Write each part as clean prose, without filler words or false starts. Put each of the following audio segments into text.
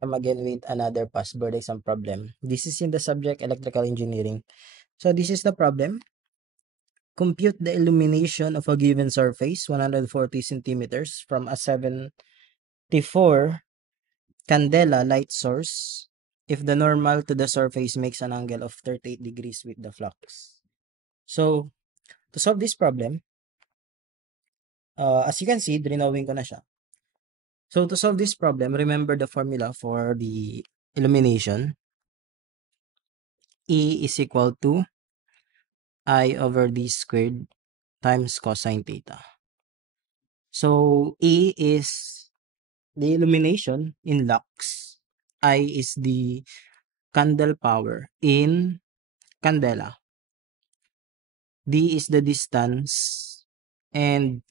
Again with another past board exam problem. This is in the subject electrical engineering. So this is the problem. Compute the illumination of a given surface, 140 centimeters, from a 74 candela light source if the normal to the surface makes an angle of 38 degrees with the flux. So, to solve this problem, as you can see, drawing ko na siya. So, to solve this problem, remember the formula for the illumination. E is equal to I over D squared times cosine theta. So, E is the illumination in lux. I is the candle power in candela. D is the distance, and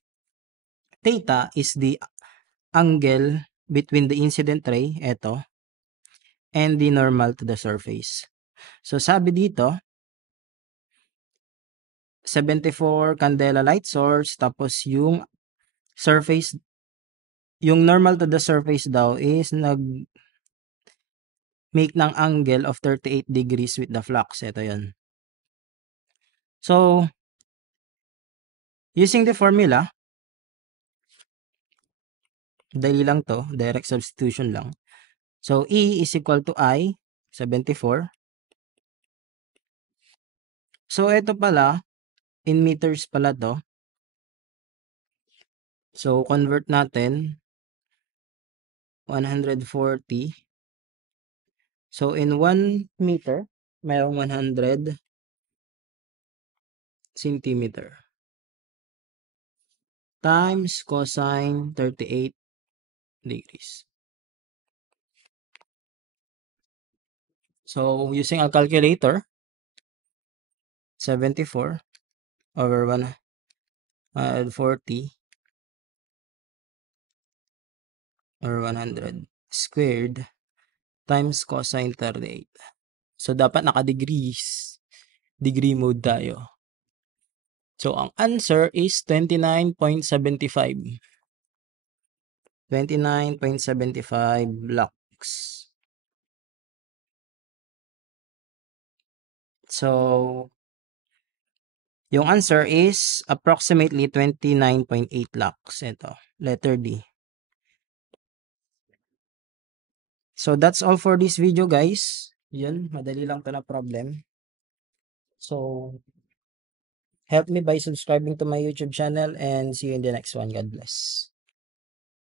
theta is the angle between the incident ray, eto, and the normal to the surface. So, sabi dito, 74 candela light source, tapos yung surface, yung normal to the surface daw is make ng angle of 38 degrees with the flux. Ito yun. So, using the formula, dali lang to, direct substitution lang. So, E is equal to I, 74. So, ito pala, in meters pala to. So, convert natin, 140. So, in 1 meter, mayroong 100 centimeter times cosine 38 degrees. So, using a calculator, 74 over 140 or 100 squared times cosine 38. So, dapat naka-degrees. Degree mode tayo. So, ang answer is 29.75. 29.75 lux. So, yung answer is approximately 29.8 lux. Ito, letter D. So, that's all for this video, guys. Yun, madali lang to na problem. So, help me by subscribing to my YouTube channel and see you in the next one. God bless.